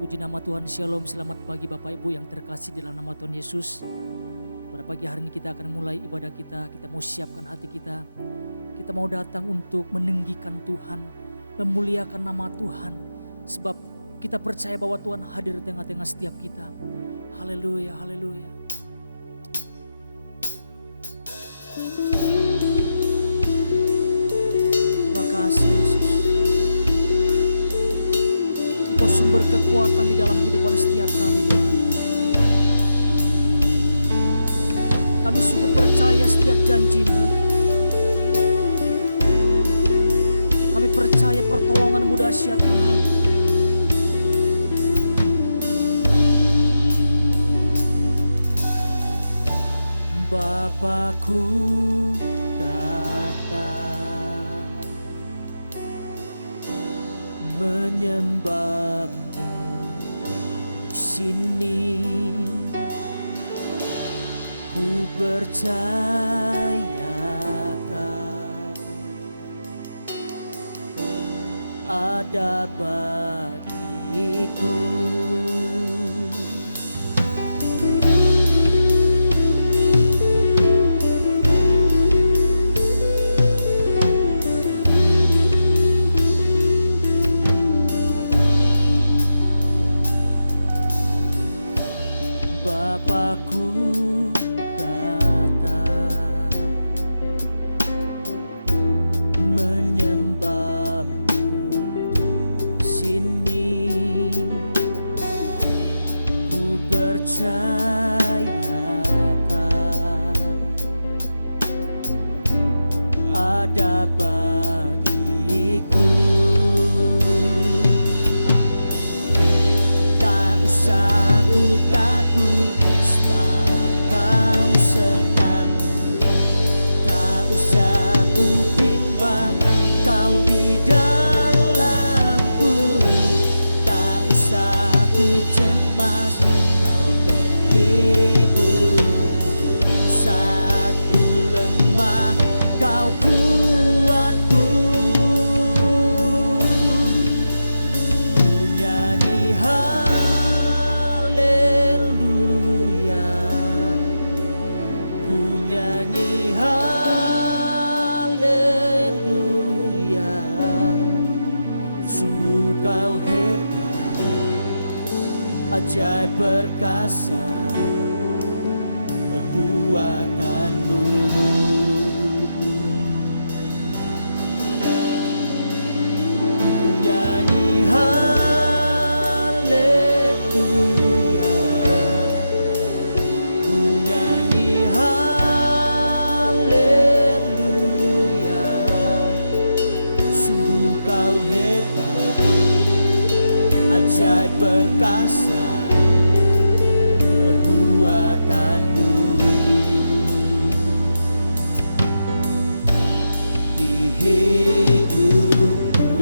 Puji nama Tuhan, Shalom, selamat pagi Bapak Ibu yang terkasih dalam nama Tuhan Yesus. Pada pagi hari ini kita akan mulai ibadah kita mau siapkan hati kita. Kita mau datang untuk meninggikan Tuhan, memuliakan nama Tuhan. Sebab kita percaya bahwa Tuhan hadir di tengah-tengah setiap kita. Haleluya, haleluya. Terima kasih Yesus. Engkau sumber kekuatan di dalam kehidupan setiap kami Tuhan. Kami sungguh percaya setiap janji-Mu. Kami percaya pertolongan-Mu dahsyat Tuhan. Bapakku datang menyembah-Mu di sini. Ku percayakan ada bagiku. Bapakku datang menyembah-Mu di sini. Ku percayakan ada bagiku. Tak usah ku takut sebab Kau serta. Tak usah ku bimbang, Kau di dalamku. Tak usah ku cemas, Kau terhibur. Saat ku lemah, Kau kuatku. Ku nyanyi haleluya, ku nyanyi haleluya. Sungguh Kau hebat, ajaib perkasa perbuatan-Mu. Ku nyanyi haleluya, ku nyanyi haleluya. Sungguh Kau hebat, ajaib perkasa perbuatan-Mu. Di hidupku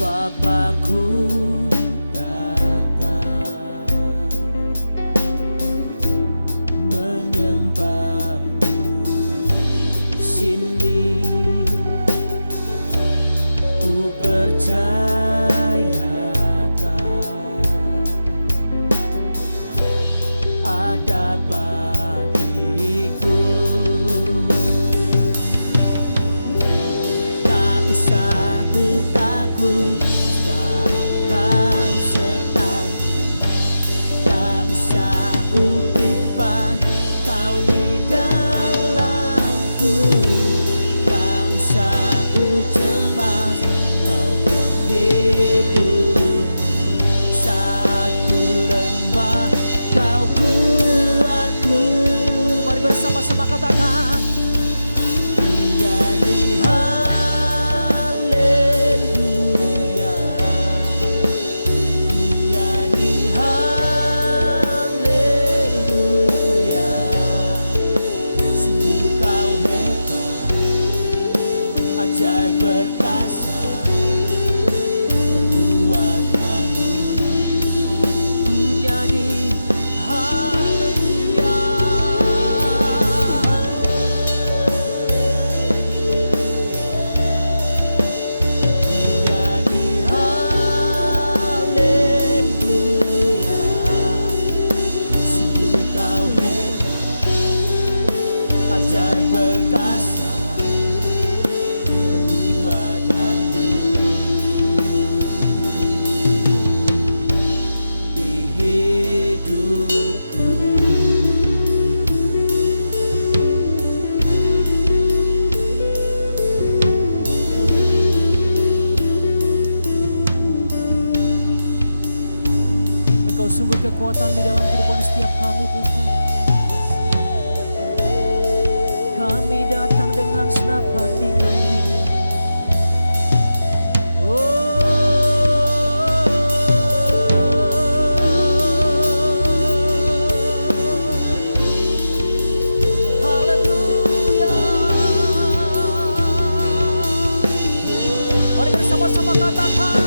Bapakku datang menyembah sungguh kekuatan di dalam kehidupan setiap kami Tuhan. Kami datang dengan senang hati kami. Haleluya. Mari bersama-sama katakan.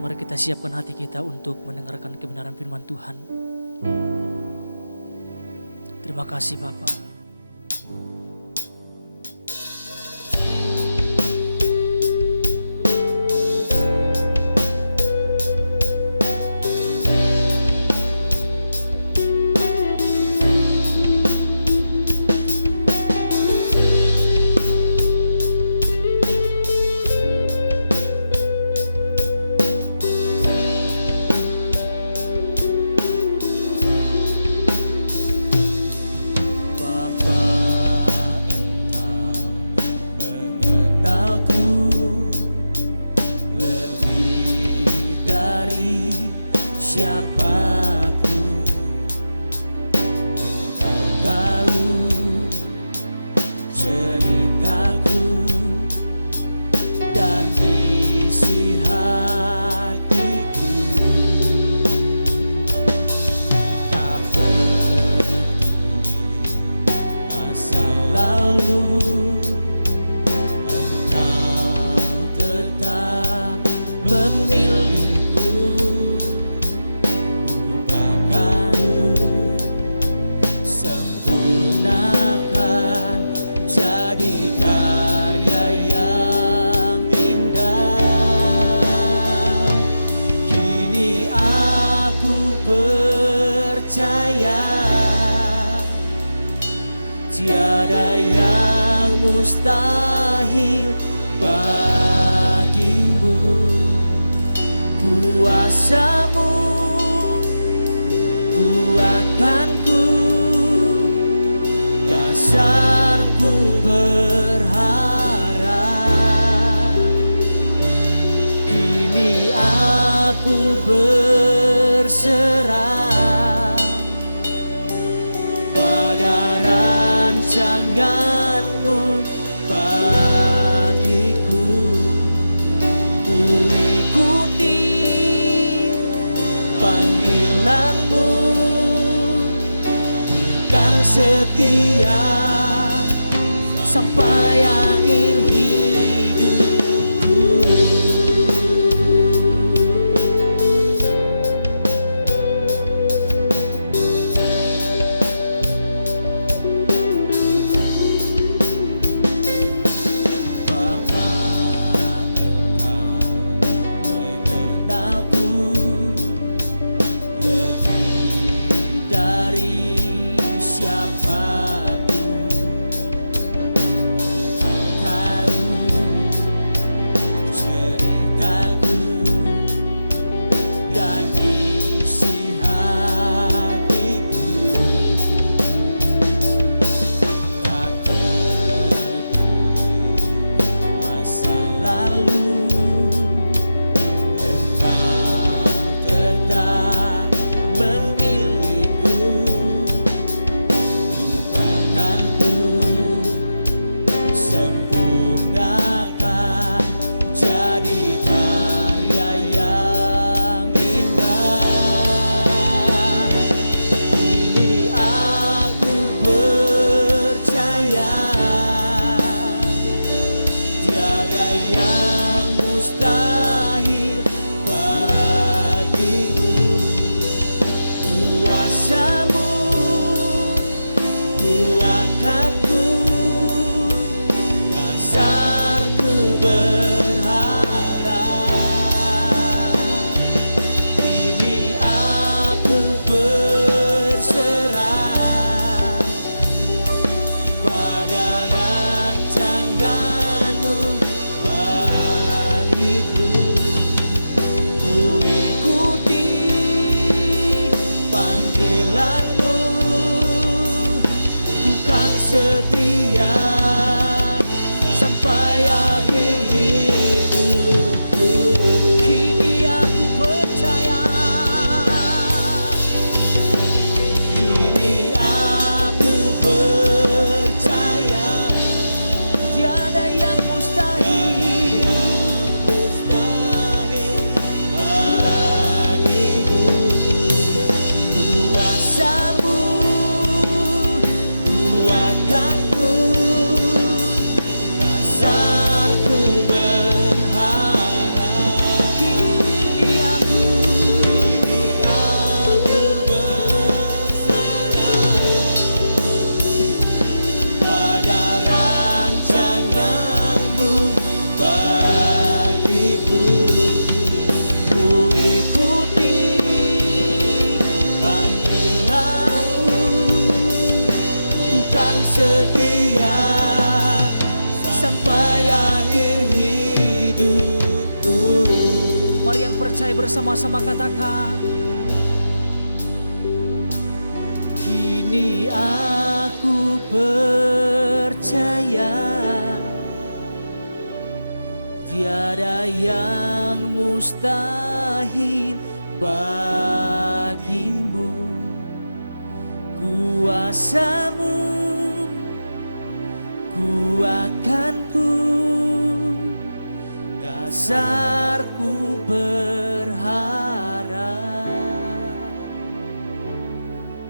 Mari kita siapkan hati kita untuk mendengarkan kebenaran firman Tuhan. Terima kasih Bapak. Tiada yang mustahil bagimu, kuasamu kuatkanku, dasarku berharap. Kini aku berserah pada rancangan-Mu bagiku. Ku ikuti panggilan-Mu, bukan setia sampai akhir hidupku. setia sampai akhir hidupku. Mari yang percaya bersama-sama katakan, kini aku percaya tiada yang mustahil bagimu. Kuasa-Mu kuatkanku, dasarku berharap.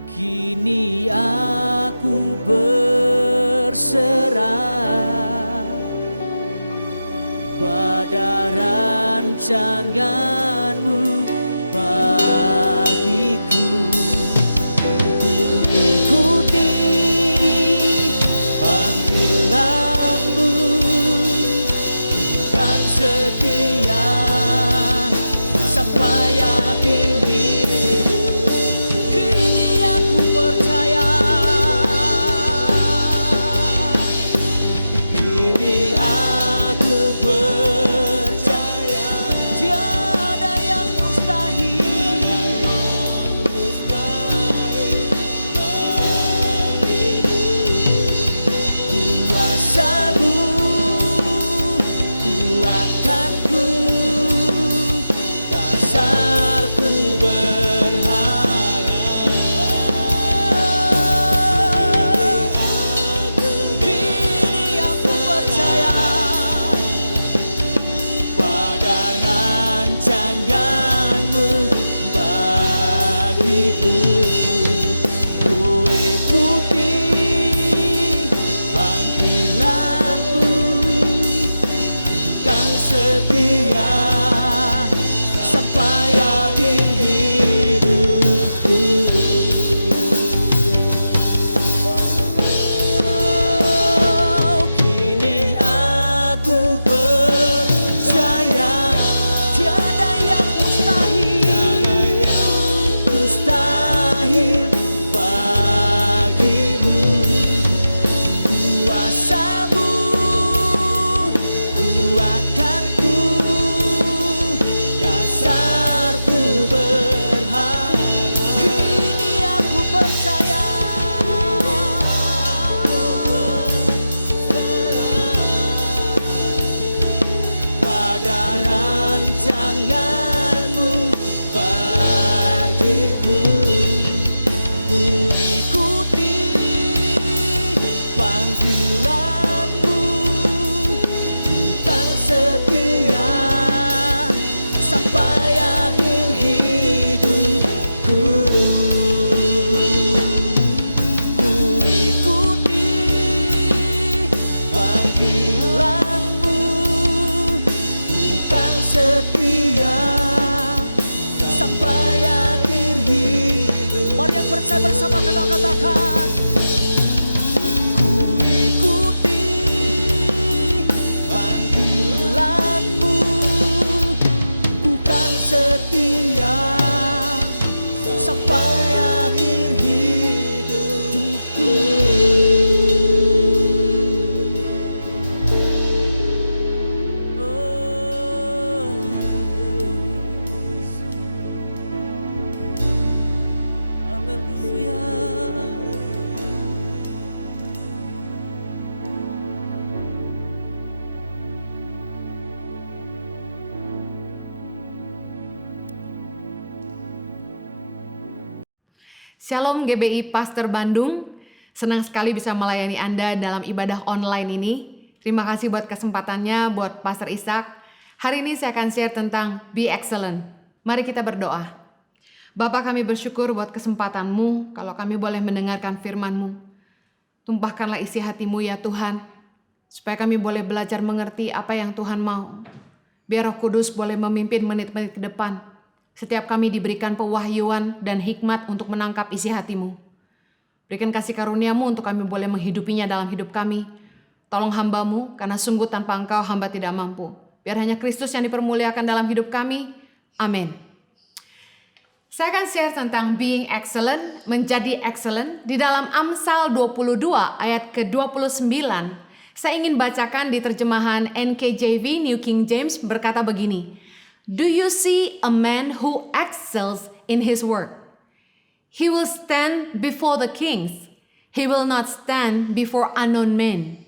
Kini aku berserah pada rancangan-Mu bagiku. Ikuti panggilan-Mu, kan setia sampai akhir hidup. Kini aku percaya, kini aku percaya tiada yang mustahil kuasa-Mu kuatkanku, dasarku berharap. Kini aku percaya pada rancangan-Mu bagiku. Ku ikuti panggilan-Mu, kan setia sampai akhir hidupku. Kini aku percaya tiada yang mustahil bagimu. Kuasa-Mu kuatkanku, dasarku berharap. Kini aku percaya pada rancangan-Mu bagiku. Ku ikuti panggilan-Mu, kan setia sampai akhir hidupku. Ku ikuti panggilan-Mu, kan setia sampai akhir hidup. Mari yang percaya bersama kita katakan, ku ikuti panggilan-Mu, ku kan setia sampai akhir hidupku. Haleluya. Shalom GBI Pastor Bandung, senang sekali bisa melayani Anda dalam ibadah online ini. Terima kasih buat kesempatannya buat Pastor Ishak. Hari ini saya akan share tentang Be Excellent. Mari kita berdoa. Bapa, kami bersyukur buat kesempatan-Mu kalau kami boleh mendengarkan firman-Mu. Tumpahkanlah isi hati-Mu ya Tuhan, supaya kami boleh belajar mengerti apa yang Tuhan mau. Biar Roh Kudus boleh memimpin menit-menit ke depan. Setiap kami diberikan pewahyuan dan hikmat untuk menangkap isi hati-Mu. Berikan kasih karunia-Mu untuk kami boleh menghidupinya dalam hidup kami. Tolong hamba-Mu, karena sungguh tanpa Engkau hamba tidak mampu. Biar hanya Kristus yang dipermuliakan dalam hidup kami. Amin. Saya akan share tentang being excellent, menjadi excellent di dalam Amsal 22 ayat ke-29. Saya ingin bacakan di terjemahan NKJV, New King James, berkata begini. Do you see a man who excels in his work? He will stand before the kings. He will not stand before unknown men.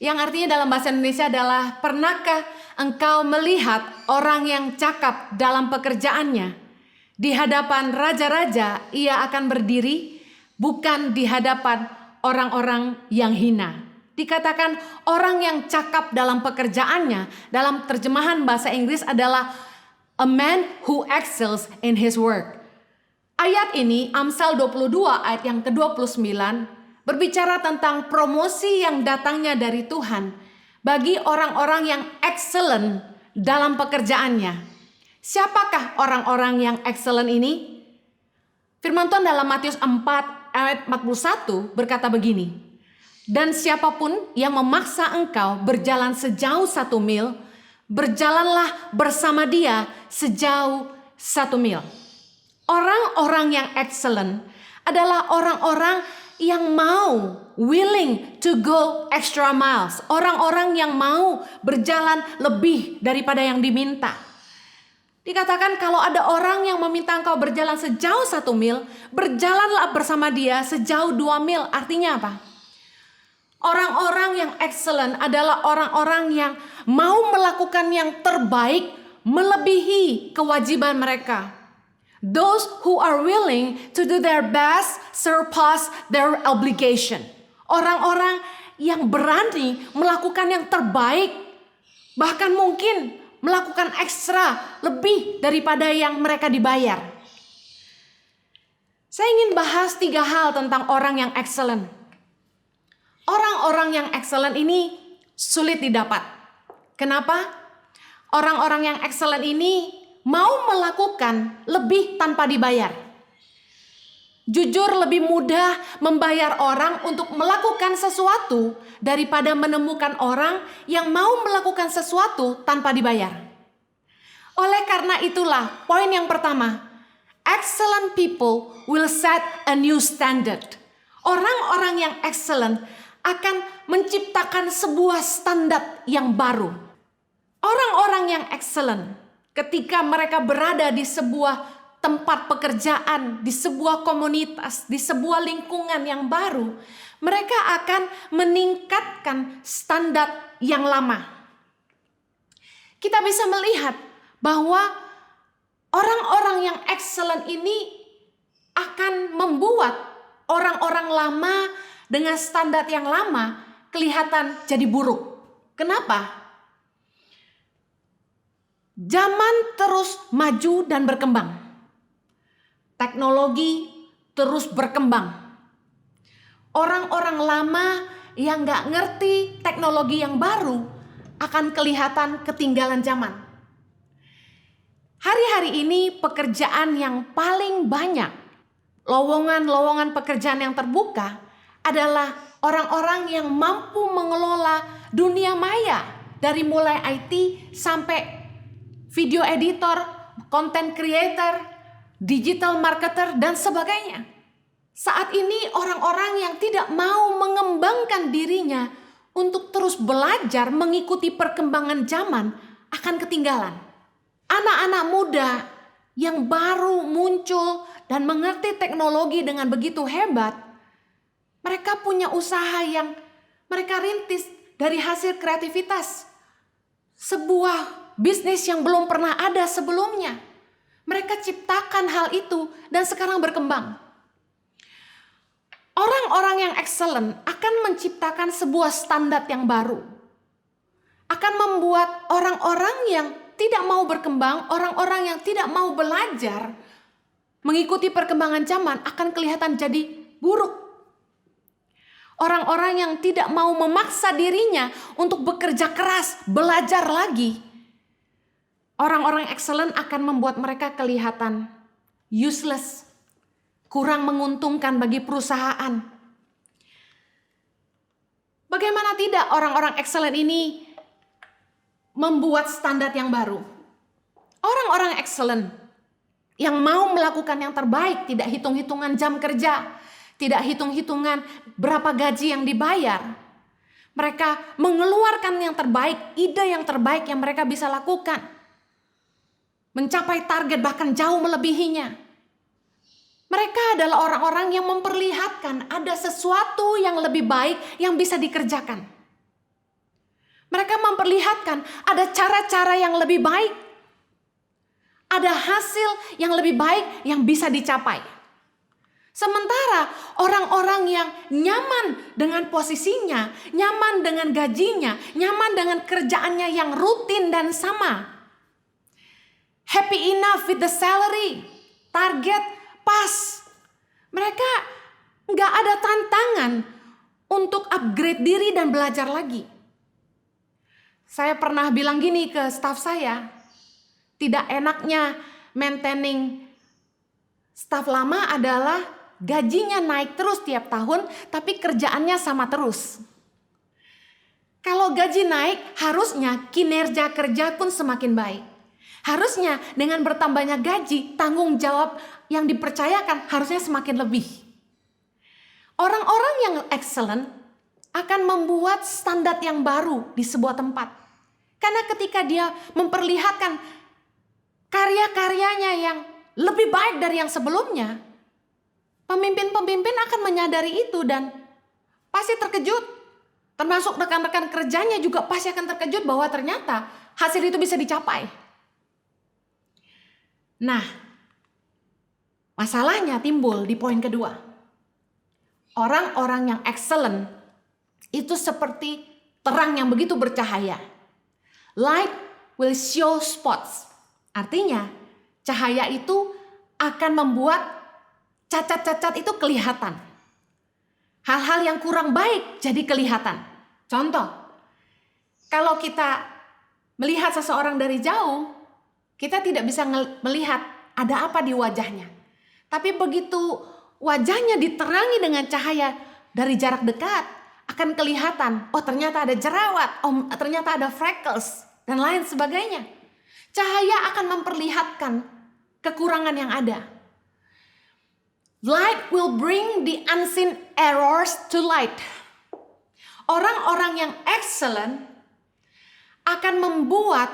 Yang artinya dalam bahasa Indonesia adalah, pernahkah engkau melihat orang yang cakap dalam pekerjaannya? Di hadapan raja-raja ia akan berdiri, bukan di hadapan orang-orang yang hina. Dikatakan orang yang cakap dalam pekerjaannya, dalam terjemahan bahasa Inggris adalah a man who excels in his work. Ayat ini, Amsal 22 ayat yang ke-29, berbicara tentang promosi yang datangnya dari Tuhan bagi orang-orang yang excellent dalam pekerjaannya. Siapakah orang-orang yang excellent ini? Firman Tuhan dalam Matius 4 ayat 41 berkata begini. Dan siapapun yang memaksa engkau berjalan sejauh 1 mil, berjalanlah bersama dia sejauh 1 mil. Orang-orang yang excellent adalah orang-orang yang mau, willing to go extra miles. Orang-orang yang mau berjalan lebih daripada yang diminta. Dikatakan kalau ada orang yang meminta engkau berjalan sejauh 1 mil, berjalanlah bersama dia sejauh 2 mil. Artinya apa? Orang-orang yang excellent adalah orang-orang yang mau melakukan yang terbaik melebihi kewajiban mereka. Those who are willing to do their best surpass their obligation. Orang-orang yang berani melakukan yang terbaik, bahkan mungkin melakukan ekstra lebih daripada yang mereka dibayar. Saya ingin bahas 3 hal tentang orang yang excellent. Orang-orang yang excellent ini sulit didapat. Kenapa? Orang-orang yang excellent ini mau melakukan lebih tanpa dibayar. Jujur lebih mudah membayar orang untuk melakukan sesuatu daripada menemukan orang yang mau melakukan sesuatu tanpa dibayar. Oleh karena itulah poin yang pertama, excellent people will set a new standard. Orang-orang yang excellent akan menciptakan sebuah standar yang baru. Orang-orang yang excellent ketika mereka berada di sebuah tempat pekerjaan, di sebuah komunitas, di sebuah lingkungan yang baru, mereka akan meningkatkan standar yang lama. Kita bisa melihat bahwa orang-orang yang excellent ini akan membuat orang-orang lama dengan standar yang lama kelihatan jadi buruk. Kenapa? Zaman terus maju dan berkembang. Teknologi terus berkembang. Orang-orang lama yang gak ngerti teknologi yang baru akan kelihatan ketinggalan zaman. Hari-hari ini pekerjaan yang paling banyak, lowongan-lowongan pekerjaan yang terbuka adalah orang-orang yang mampu mengelola dunia maya. Dari mulai IT sampai video editor, content creator, digital marketer, dan sebagainya. Saat ini orang-orang yang tidak mau mengembangkan dirinya untuk terus belajar mengikuti perkembangan zaman akan ketinggalan. Anak-anak muda yang baru muncul dan mengerti teknologi dengan begitu hebat, mereka punya usaha yang mereka rintis dari hasil kreativitas. Sebuah bisnis yang belum pernah ada sebelumnya. Mereka ciptakan hal itu dan sekarang berkembang. Orang-orang yang excellent akan menciptakan sebuah standar yang baru. Akan membuat orang-orang yang tidak mau berkembang, orang-orang yang tidak mau belajar, mengikuti perkembangan zaman akan kelihatan jadi buruk. Orang-orang yang tidak mau memaksa dirinya untuk bekerja keras, belajar lagi, orang-orang excellent akan membuat mereka kelihatan useless, kurang menguntungkan bagi perusahaan. Bagaimana tidak orang-orang excellent ini membuat standar yang baru? Orang-orang excellent yang mau melakukan yang terbaik, tidak hitung-hitungan jam kerja, tidak hitung-hitungan berapa gaji yang dibayar. Mereka mengeluarkan yang terbaik, ide yang terbaik yang mereka bisa lakukan. Mencapai target bahkan jauh melebihinya. Mereka adalah orang-orang yang memperlihatkan ada sesuatu yang lebih baik yang bisa dikerjakan. Mereka memperlihatkan ada cara-cara yang lebih baik. Ada hasil yang lebih baik yang bisa dicapai. Sementara orang-orang yang nyaman dengan posisinya, nyaman dengan gajinya, nyaman dengan kerjaannya yang rutin dan sama. Happy enough with the salary, target pas. Mereka nggak ada tantangan untuk upgrade diri dan belajar lagi. Saya pernah bilang gini ke staf saya, tidak enaknya maintaining staf lama adalah gajinya naik terus tiap tahun, tapi kerjaannya sama terus. Kalau gaji naik, harusnya kinerja kerja pun semakin baik. Harusnya dengan bertambahnya gaji, tanggung jawab yang dipercayakan harusnya semakin lebih. Orang-orang yang excellent akan membuat standar yang baru di sebuah tempat. Karena ketika dia memperlihatkan karya-karyanya yang lebih baik dari yang sebelumnya, pemimpin-pemimpin akan menyadari itu dan pasti terkejut. Termasuk rekan-rekan kerjanya juga pasti akan terkejut bahwa ternyata hasil itu bisa dicapai. Nah, masalahnya timbul di poin kedua. Orang-orang yang excellent itu seperti terang yang begitu bercahaya. Light will show spots. Artinya, cahaya itu akan membuat cacat-cacat itu kelihatan. Hal-hal yang kurang baik jadi kelihatan. Contoh, kalau kita melihat seseorang dari jauh, kita tidak bisa melihat ada apa di wajahnya. Tapi begitu wajahnya diterangi dengan cahaya dari jarak dekat, akan kelihatan, oh ternyata ada jerawat, oh ternyata ada freckles, dan lain sebagainya. Cahaya akan memperlihatkan kekurangan yang ada. Light will bring the unseen errors to light. Orang-orang yang excellent akan membuat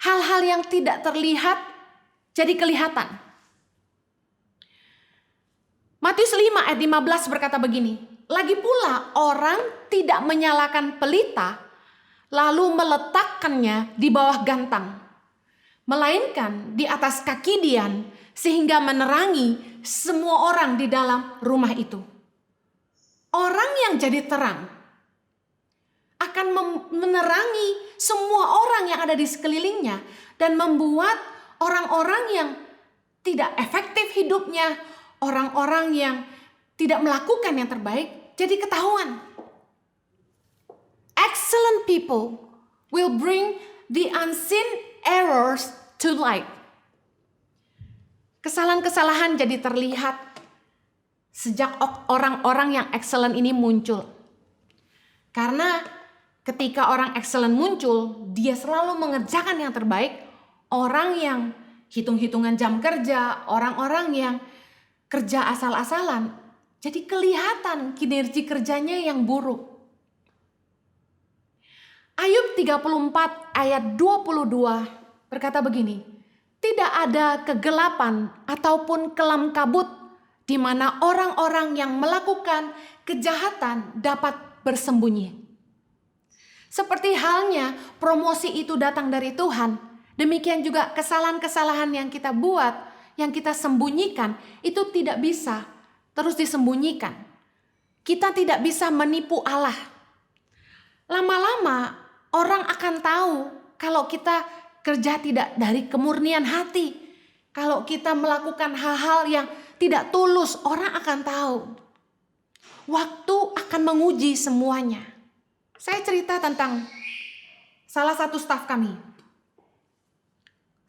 hal-hal yang tidak terlihat jadi kelihatan. Matius 5 ayat 15 berkata begini, lagi pula orang tidak menyalakan pelita lalu meletakkannya di bawah gantang, melainkan di atas kaki dian sehingga menerangi semua orang di dalam rumah itu. Orang yang jadi terang akan menerangi semua orang yang ada di sekelilingnya dan membuat orang-orang yang tidak efektif hidupnya, orang-orang yang tidak melakukan yang terbaik jadi ketahuan. Excellent people will bring the unseen errors to light. Kesalahan-kesalahan jadi terlihat sejak orang-orang yang excellent ini muncul. Karena ketika orang excellent muncul, dia selalu mengerjakan yang terbaik. Orang yang hitung-hitungan jam kerja, orang-orang yang kerja asal-asalan, jadi kelihatan kinerja kerjanya yang buruk. Ayub 34 ayat 22 berkata begini, tidak ada kegelapan ataupun kelam kabut di mana orang-orang yang melakukan kejahatan dapat bersembunyi. Seperti halnya promosi itu datang dari Tuhan, demikian juga kesalahan-kesalahan yang kita buat, yang kita sembunyikan, itu tidak bisa terus disembunyikan. Kita tidak bisa menipu Allah. Lama-lama orang akan tahu kalau kita kerja tidak dari kemurnian hati. Kalau kita melakukan hal-hal yang tidak tulus, orang akan tahu. Waktu akan menguji semuanya. Saya cerita tentang salah satu staf kami.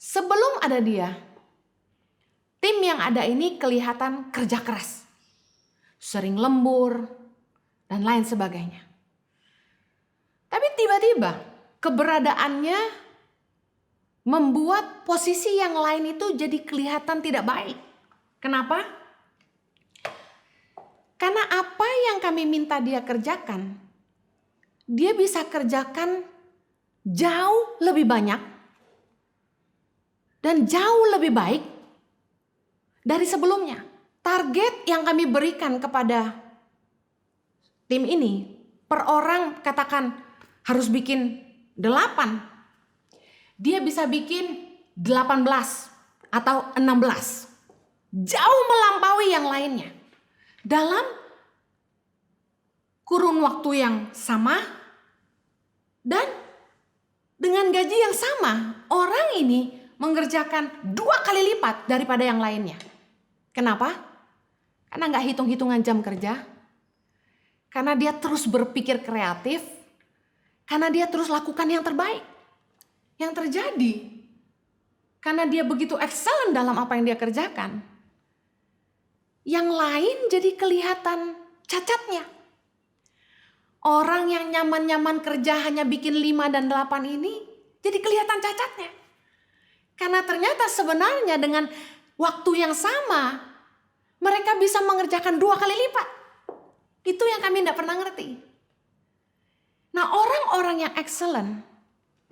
Sebelum ada dia, tim yang ada ini kelihatan kerja keras. Sering lembur, dan lain sebagainya. Tapi tiba-tiba keberadaannya membuat posisi yang lain itu jadi kelihatan tidak baik. Kenapa? Karena apa yang kami minta dia kerjakan, dia bisa kerjakan jauh lebih banyak dan jauh lebih baik dari sebelumnya. Target yang kami berikan kepada tim ini, per orang katakan harus bikin 8. Dia bisa bikin 18 atau 16. Jauh melampaui yang lainnya. Dalam kurun waktu yang sama dan dengan gaji yang sama, orang ini mengerjakan 2 kali lipat daripada yang lainnya. Kenapa? Karena nggak hitung-hitungan jam kerja, karena dia terus berpikir kreatif, karena dia terus lakukan yang terbaik. Yang terjadi, karena dia begitu excellent dalam apa yang dia kerjakan, yang lain jadi kelihatan cacatnya. Orang yang nyaman-nyaman kerja hanya bikin 5 dan 8 ini jadi kelihatan cacatnya. Karena ternyata sebenarnya dengan waktu yang sama, mereka bisa mengerjakan 2 kali lipat. Itu yang kami tidak pernah ngerti. Nah, orang-orang yang excellent,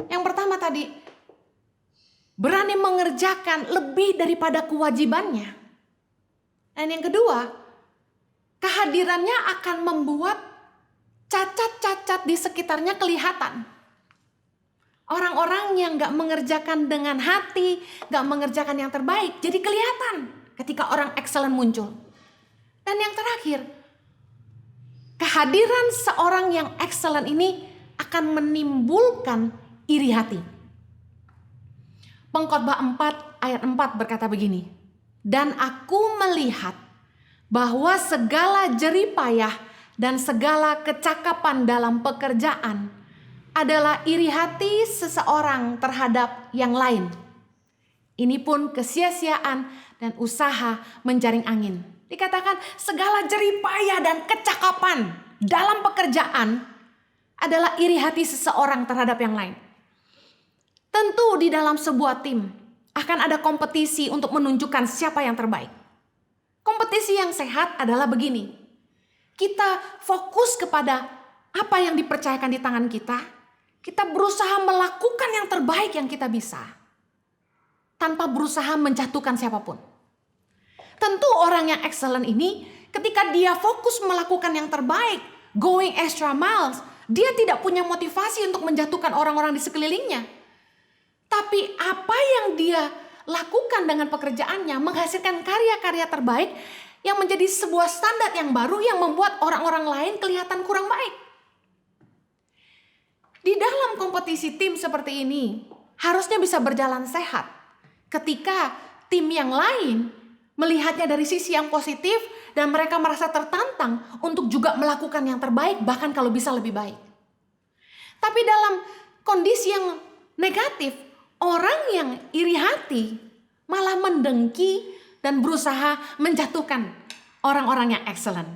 yang pertama tadi, berani mengerjakan lebih daripada kewajibannya. Dan yang kedua, kehadirannya akan membuat cacat-cacat di sekitarnya kelihatan. Orang-orang yang gak mengerjakan dengan hati, gak mengerjakan yang terbaik, jadi kelihatan ketika orang excellent muncul. Dan yang terakhir, kehadiran seorang yang excellent ini akan menimbulkan iri hati. Pengkhotbah 4 ayat 4 berkata begini, dan aku melihat bahwa segala jeripayah dan segala kecakapan dalam pekerjaan adalah iri hati seseorang terhadap yang lain. Ini pun kesia-siaan dan usaha menjaring angin. Dikatakan segala jeripayah dan kecakapan dalam pekerjaan adalah iri hati seseorang terhadap yang lain. Tentu di dalam sebuah tim akan ada kompetisi untuk menunjukkan siapa yang terbaik. Kompetisi yang sehat adalah begini. Kita fokus kepada apa yang dipercayakan di tangan kita. Kita berusaha melakukan yang terbaik yang kita bisa, tanpa berusaha menjatuhkan siapapun. Tentu orang yang excellent ini, ketika dia fokus melakukan yang terbaik, going extra miles, dia tidak punya motivasi untuk menjatuhkan orang-orang di sekelilingnya. Tapi apa yang dia lakukan dengan pekerjaannya menghasilkan karya-karya terbaik yang menjadi sebuah standar yang baru yang membuat orang-orang lain kelihatan kurang baik. Di dalam kompetisi tim seperti ini harusnya bisa berjalan sehat. Ketika tim yang lain melihatnya dari sisi yang positif dan mereka merasa tertantang untuk juga melakukan yang terbaik, bahkan kalau bisa lebih baik. Tapi dalam kondisi yang negatif, orang yang iri hati malah mendengki dan berusaha menjatuhkan orang-orang yang excellent.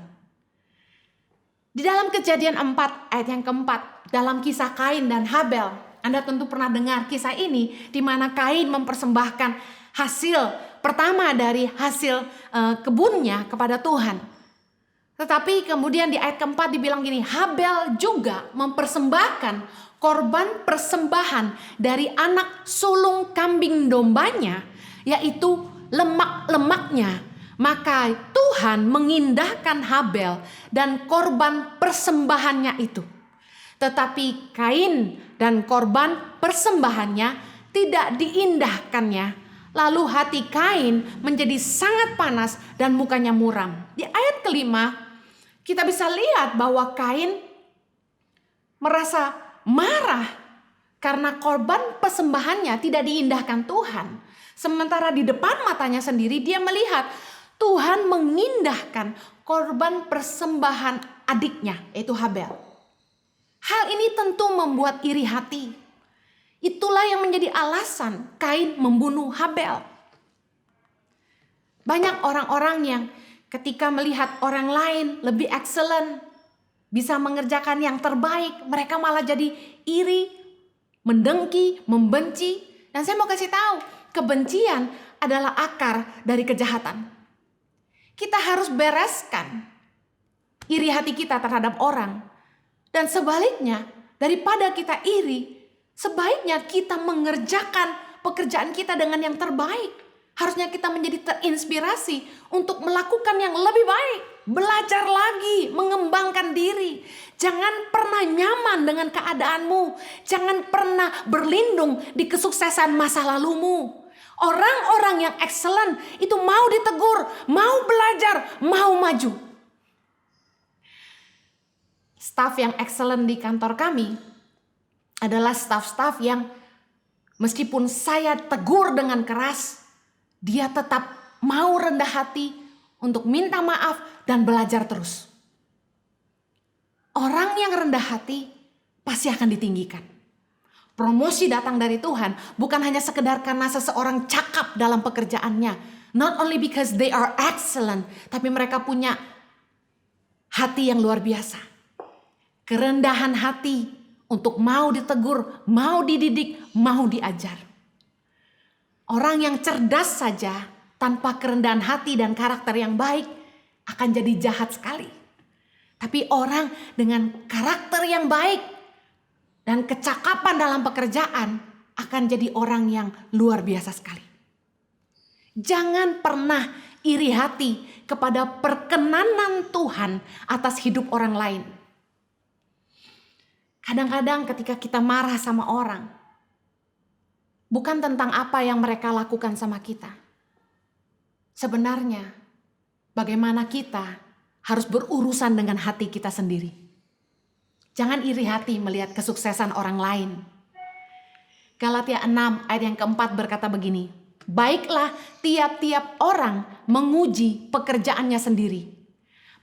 Di dalam Kejadian 4 ayat yang keempat, dalam kisah Kain dan Habel, Anda tentu pernah dengar kisah ini di mana Kain mempersembahkan hasil pertama dari hasil kebunnya kepada Tuhan. Tetapi kemudian di ayat keempat dibilang gini, Habel juga mempersembahkan korban persembahan dari anak sulung kambing dombanya, yaitu lemak-lemaknya. Maka Tuhan mengindahkan Habel dan korban persembahannya itu. Tetapi Kain dan korban persembahannya tidak diindahkannya. Lalu hati Kain menjadi sangat panas dan mukanya muram. Di ayat kelima kita bisa lihat bahwa Kain merasa marah karena korban persembahannya tidak diindahkan Tuhan. Sementara di depan matanya sendiri dia melihat Tuhan mengindahkan korban persembahan adiknya, yaitu Habel. Hal ini tentu membuat iri hati. Itulah yang menjadi alasan Kain membunuh Habel. Banyak orang-orang yang ketika melihat orang lain lebih excellent, bisa mengerjakan yang terbaik, mereka malah jadi iri, mendengki, membenci, Dan saya mau kasih tahu, kebencian adalah akar dari kejahatan. Kita harus bereskan iri hati kita terhadap orang. Dan sebaliknya, daripada kita iri, sebaiknya kita mengerjakan pekerjaan kita dengan yang terbaik. Harusnya kita menjadi terinspirasi untuk melakukan yang lebih baik. Belajar lagi, mengembangkan diri. Jangan pernah nyaman dengan keadaanmu. Jangan pernah berlindung di kesuksesan masa lalumu. Orang-orang yang excellent itu mau ditegur, mau belajar, mau maju. Staf yang excellent di kantor kami adalah staf-staf yang meskipun saya tegur dengan keras, dia tetap mau rendah hati untuk minta maaf dan belajar terus. Orang yang rendah hati pasti akan ditinggikan. Promosi datang dari Tuhan bukan hanya sekedar karena seseorang cakap dalam pekerjaannya. Not only because they are excellent, tapi mereka punya hati yang luar biasa. Kerendahan hati untuk mau ditegur, mau dididik, mau diajar. Orang yang cerdas saja tanpa kerendahan hati dan karakter yang baik akan jadi jahat sekali. Tapi orang dengan karakter yang baik dan kecakapan dalam pekerjaan akan jadi orang yang luar biasa sekali. Jangan pernah iri hati kepada perkenanan Tuhan atas hidup orang lain. Kadang-kadang ketika kita marah sama orang, bukan tentang apa yang mereka lakukan sama kita. Sebenarnya, bagaimana kita harus berurusan dengan hati kita sendiri. Jangan iri hati melihat kesuksesan orang lain. Galatia 6 ayat yang keempat berkata begini. Baiklah tiap-tiap orang menguji pekerjaannya sendiri.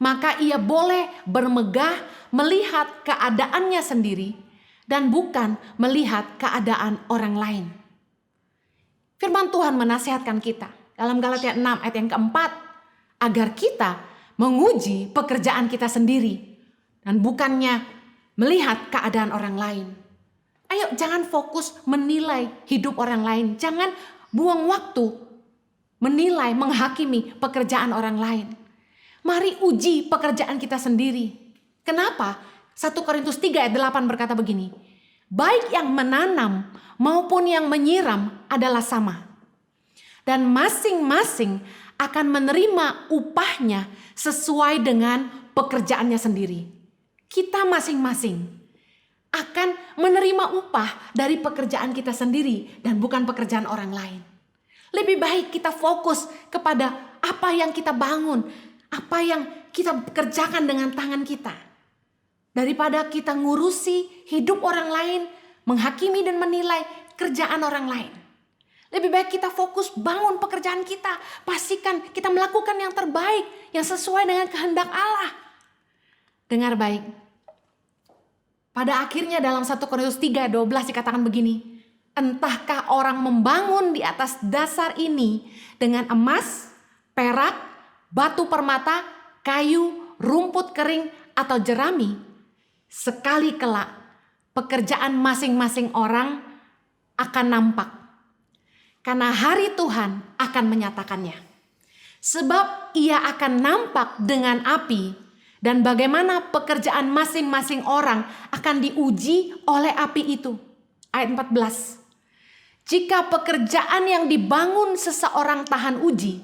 Maka ia boleh bermegah melihat keadaannya sendiri dan bukan melihat keadaan orang lain. Firman Tuhan menasihatkan kita dalam Galatia 6 ayat yang keempat agar kita menguji pekerjaan kita sendiri dan bukannya melihat keadaan orang lain. Ayo jangan fokus menilai hidup orang lain. Jangan buang waktu menilai, menghakimi pekerjaan orang lain. Mari uji pekerjaan kita sendiri. Kenapa? 1 Korintus 3 ayat 8 berkata begini. Baik yang menanam maupun yang menyiram adalah sama. Dan masing-masing akan menerima upahnya sesuai dengan pekerjaannya sendiri. Kita masing-masing akan menerima upah dari pekerjaan kita sendiri dan bukan pekerjaan orang lain. Lebih baik kita fokus kepada apa yang kita bangun, apa yang kita kerjakan dengan tangan kita. Daripada kita ngurusi hidup orang lain, menghakimi dan menilai kerjaan orang lain. Lebih baik kita fokus bangun pekerjaan kita. Pastikan kita melakukan yang terbaik, yang sesuai dengan kehendak Allah. Dengar baik. Pada akhirnya dalam 1 Korintus 3:12 dikatakan begini. Entahkah orang membangun di atas dasar ini dengan emas, perak, batu permata, kayu, rumput kering, atau jerami. Sekali kelak pekerjaan masing-masing orang akan nampak. Karena hari Tuhan akan menyatakannya. Sebab ia akan nampak dengan api. Dan bagaimana pekerjaan masing-masing orang akan diuji oleh api itu. Ayat 14. Jika pekerjaan yang dibangun seseorang tahan uji,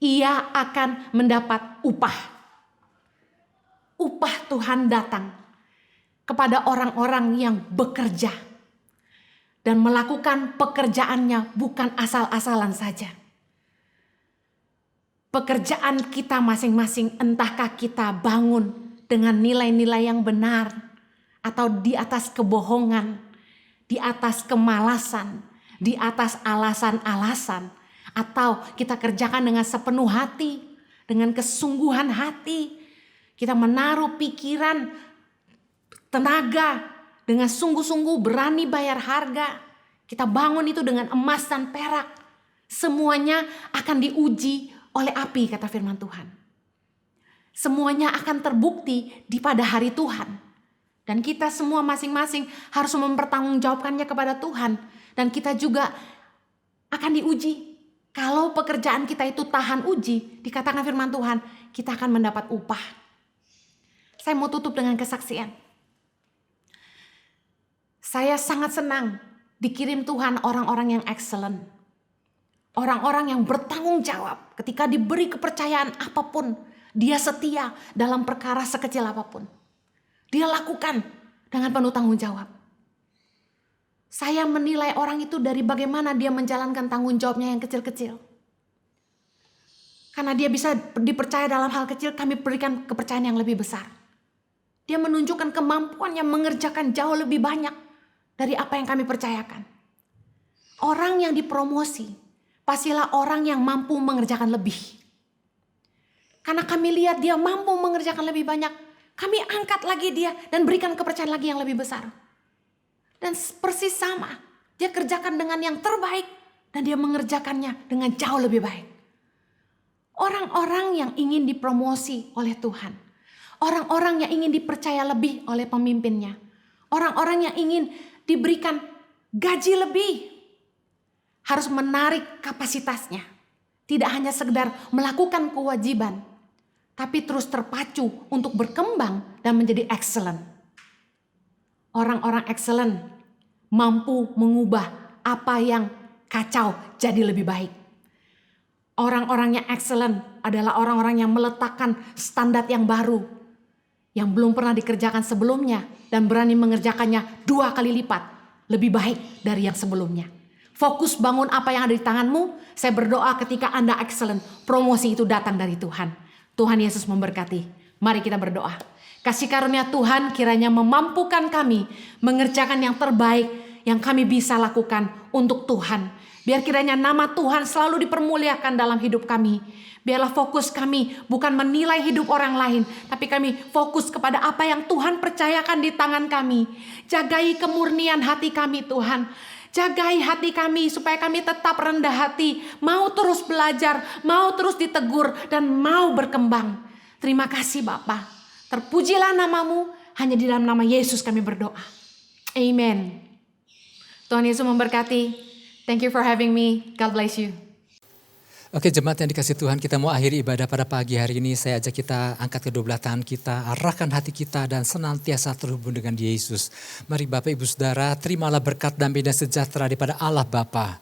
ia akan mendapat upah. Upah Tuhan datang kepada orang-orang yang bekerja. Dan melakukan pekerjaannya bukan asal-asalan saja. Pekerjaan kita masing-masing entahkah kita bangun dengan nilai-nilai yang benar atau di atas kebohongan, di atas kemalasan, di atas alasan-alasan, atau kita kerjakan dengan sepenuh hati, dengan kesungguhan hati. Kita menaruh pikiran, tenaga dengan sungguh-sungguh berani bayar harga. Kita bangun itu dengan emas dan perak. Semuanya akan diuji oleh api, kata firman Tuhan. Semuanya akan terbukti di pada hari Tuhan. Dan kita semua masing-masing harus mempertanggungjawabkannya kepada Tuhan. Dan kita juga akan diuji. Kalau pekerjaan kita itu tahan uji, dikatakan firman Tuhan, kita akan mendapat upah. Saya mau tutup dengan kesaksian. Saya sangat senang dikirim Tuhan orang-orang yang excellent. Orang-orang yang bertanggung jawab ketika diberi kepercayaan apapun. Dia setia dalam perkara sekecil apapun. Dia lakukan dengan penuh tanggung jawab. Saya menilai orang itu dari bagaimana dia menjalankan tanggung jawabnya yang kecil-kecil. Karena dia bisa dipercaya dalam hal kecil, kami berikan kepercayaan yang lebih besar. Dia menunjukkan kemampuannya mengerjakan jauh lebih banyak dari apa yang kami percayakan. Orang yang dipromosi pastilah orang yang mampu mengerjakan lebih. Karena kami lihat dia mampu mengerjakan lebih banyak, kami angkat lagi dia dan berikan kepercayaan lagi yang lebih besar. Dan persis sama, dia kerjakan dengan yang terbaik dan dia mengerjakannya dengan jauh lebih baik. Orang-orang yang ingin dipromosi oleh Tuhan, orang-orang yang ingin dipercaya lebih oleh pemimpinnya, orang-orang yang ingin diberikan gaji lebih, harus menarik kapasitasnya. Tidak hanya sekedar melakukan kewajiban, tapi terus terpacu untuk berkembang dan menjadi excellent. Orang-orang excellent mampu mengubah apa yang kacau jadi lebih baik. Orang-orang yang excellent adalah orang-orang yang meletakkan standar yang baru, yang belum pernah dikerjakan sebelumnya dan berani mengerjakannya 2 kali lipat, lebih baik dari yang sebelumnya. Fokus bangun apa yang ada di tanganmu. Saya berdoa ketika Anda excellent, promosi itu datang dari Tuhan. Tuhan Yesus memberkati. Mari kita berdoa. Kasih karunia Tuhan kiranya memampukan kami mengerjakan yang terbaik yang kami bisa lakukan untuk Tuhan. Biar kiranya nama Tuhan selalu dipermuliakan dalam hidup kami. Biarlah fokus kami bukan menilai hidup orang lain, tapi kami fokus kepada apa yang Tuhan percayakan di tangan kami. Jagai kemurnian hati kami Tuhan. Jagai hati kami supaya kami tetap rendah hati, mau terus belajar, mau terus ditegur, dan mau berkembang. Terima kasih Bapa. Terpujilah namamu, hanya di dalam nama Yesus kami berdoa. Amen. Tuhan Yesus memberkati. Thank you for having me. God bless you. Oke, jemaat yang dikasih Tuhan, kita mau akhiri ibadah pada pagi hari ini. Saya ajak kita angkat kedua belah tangan kita, arahkan hati kita dan senantiasa terhubung dengan Yesus. Mari Bapak Ibu Saudara, terimalah berkat damai dan sejahtera daripada Allah Bapa,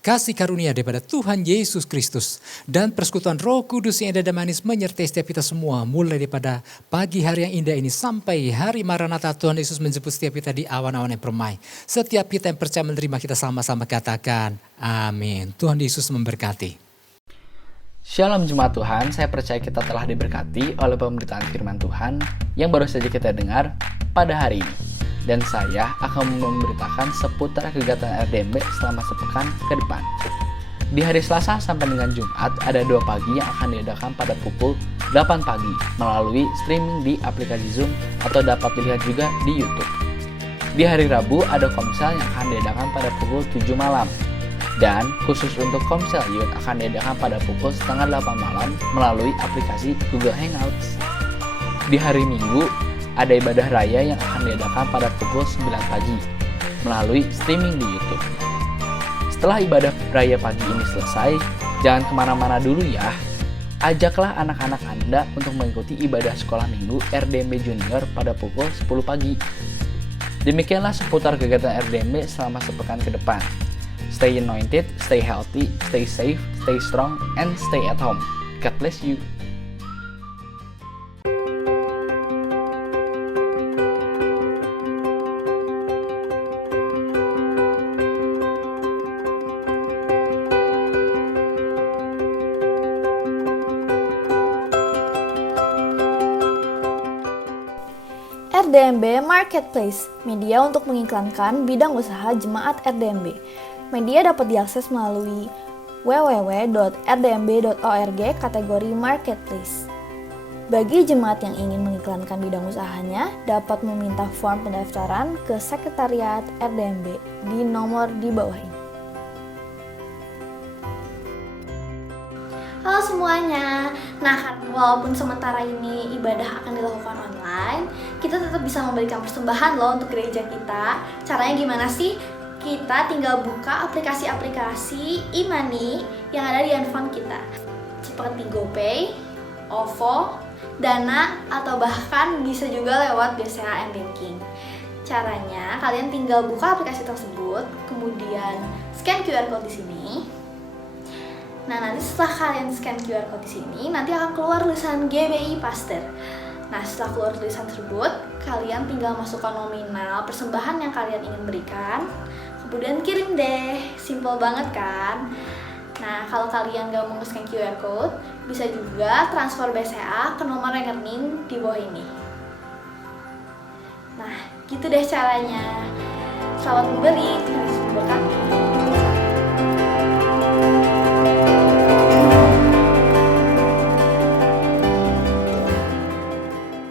kasih karunia daripada Tuhan Yesus Kristus, dan persekutuan Roh Kudus yang indah dan manis menyertai setiap kita semua, mulai daripada pagi hari yang indah ini sampai hari Maranatha. Tuhan Yesus menjemput setiap kita di awan-awan yang permai. Setiap kita yang percaya menerima, kita sama-sama katakan amin. Tuhan Yesus memberkati. Shalom Jemaat Tuhan, saya percaya kita telah diberkati oleh pemberitaan firman Tuhan yang baru saja kita dengar pada hari ini. Dan saya akan memberitakan seputar kegiatan RDMB selama sepekan ke depan. Di hari Selasa sampai dengan Jumat ada 2 pagi yang akan diadakan pada pukul 8 pagi melalui streaming di aplikasi Zoom atau dapat dilihat juga di YouTube. Di hari Rabu ada komsel yang akan diadakan pada pukul 7 malam. Dan khusus untuk Komsel Youth akan diadakan pada pukul 7:30 malam melalui aplikasi Google Hangouts. Di hari Minggu ada ibadah raya yang akan diadakan pada pukul 9 pagi melalui streaming di YouTube. Setelah ibadah raya pagi ini selesai, jangan kemana-mana dulu ya. Ajaklah anak-anak Anda untuk mengikuti ibadah sekolah minggu RDMB Junior pada pukul 10 pagi. Demikianlah seputar kegiatan RDMB selama sepekan ke depan. Stay anointed, stay healthy, stay safe, stay strong, and stay at home. God bless you. RDMB Marketplace, media untuk mengiklankan bidang usaha jemaat RDMB. Media dapat diakses melalui www.rdmb.org kategori Marketplace. Bagi jemaat yang ingin mengiklankan bidang usahanya, dapat meminta form pendaftaran ke Sekretariat RDMB di nomor di bawah ini. Halo semuanya, walaupun sementara ini ibadah akan dilakukan online, kita tetap bisa memberikan persembahan loh untuk gereja kita. Caranya gimana sih? kita tinggal buka aplikasi-aplikasi e-money yang ada di handphone kita, seperti GoPay, OVO, Dana, atau bahkan bisa juga lewat BCA m-banking. Caranya, kalian tinggal buka aplikasi tersebut, kemudian scan QR code di sini. Nah, nanti setelah kalian scan QR code di sini, nanti akan keluar tulisan GBI Pastor. Nah, setelah keluar tulisan tersebut, kalian tinggal masukkan nominal persembahan yang kalian ingin berikan, kemudian kirim deh. Simple banget kan? Nah, kalau kalian gak mau nge-scan QR code, bisa juga transfer BCA ke nomor rekening di bawah ini. Nah, gitu deh caranya. Selamat memberi, Tuhan Yesus memberkati.